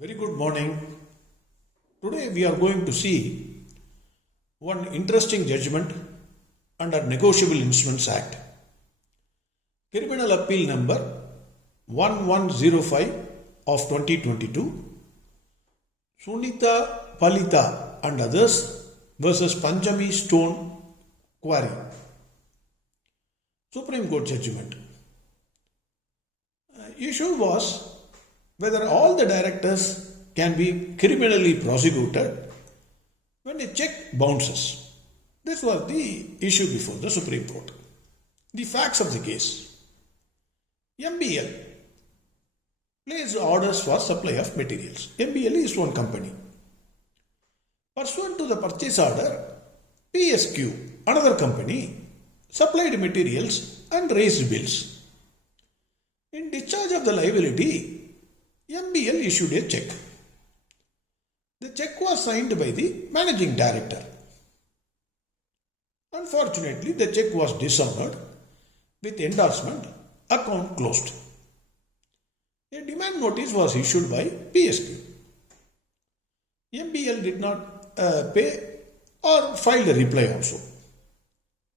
Very good morning. Today we are going to see one interesting judgment under Negotiable Instruments Act. Criminal Appeal number 1105 of 2022. Sunita Palita and others versus Panchami Stone Quarry. Supreme Court judgment. Issue was whether all the directors can be criminally prosecuted when a check bounces. This was the issue before the Supreme Court. The facts of the case. MBL placed orders for supply of materials. MBL is one company. Pursuant to the purchase order, PSQ, another company, supplied materials and raised bills. In discharge of the liability, MBL issued a check. The check was signed by the managing director. Unfortunately, the check was dishonored with endorsement, account closed. A demand notice was issued by PSQ. MBL did not pay or filed a reply also.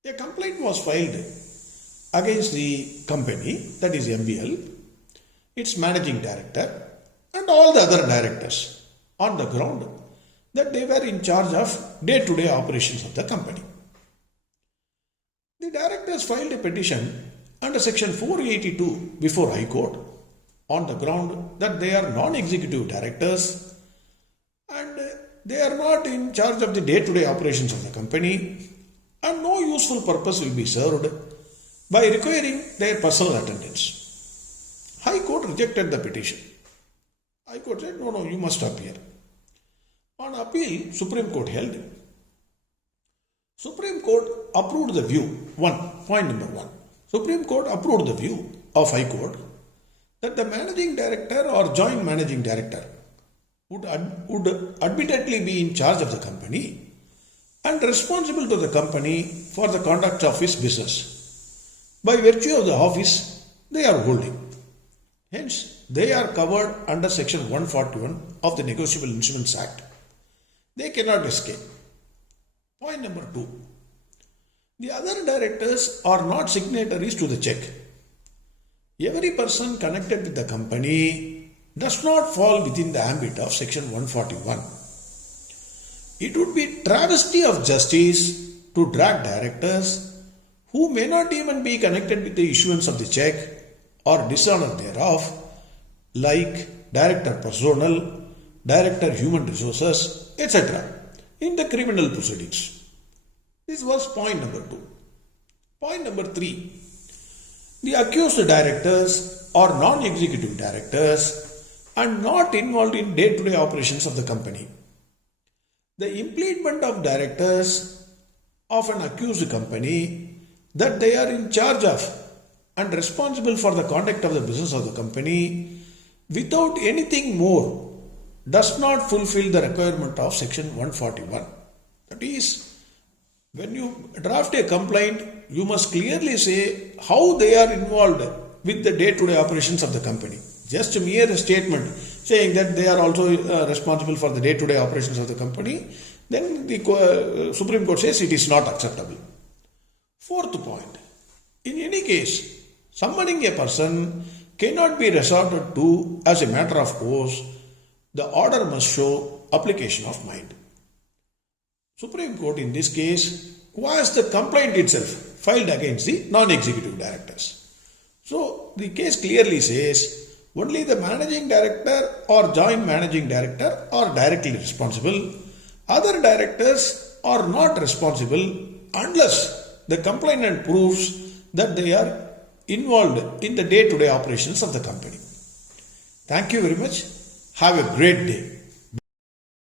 A complaint was filed against the company, that is MBL, its managing director, and all the other directors on the ground that they were in charge of day-to-day operations of the company. The directors filed a petition under section 482 before High Court on the ground that they are non-executive directors and they are not in charge of the day-to-day operations of the company and no useful purpose will be served by requiring their personal attendance. High Court rejected the petition. High Court said, no, you must appear. On appeal, Supreme Court held. Supreme Court approved the view. Point number one. Supreme Court approved the view of High Court that the managing director or joint managing director would admittedly be in charge of the company and responsible to the company for the conduct of his business by virtue of the office they are holding. Hence, they are covered under section 141 of the Negotiable Instruments Act. They cannot escape. Point number two. The other directors are not signatories to the check. Every person connected with the company does not fall within the ambit of section 141. It would be travesty of justice to drag directors who may not even be connected with the issuance of the check or dishonor thereof, like Director Personnel, Director Human Resources, etc., in the criminal proceedings. This was point number two. Point number three. The accused directors are non-executive directors and not involved in day-to-day operations of the company. The impleadment of directors of an accused company that they are in charge of and responsible for the conduct of the business of the company without anything more does not fulfill the requirement of section 141. That is, when you draft a complaint, you must clearly say how they are involved with the day-to-day operations of the company. Just a mere statement saying that they are also responsible for the day-to-day operations of the company, then the Supreme Court says it is not acceptable. Fourth point. In any case, summoning a person cannot be resorted to as a matter of course. The order must show application of mind. Supreme Court in this case quashed the complaint itself filed against the non-executive directors. So the case clearly says only the managing director or joint managing director are directly responsible. Other directors are not responsible unless the complainant proves that they are involved in the day-to-day operations of the company. Thank you very much. Have a great day.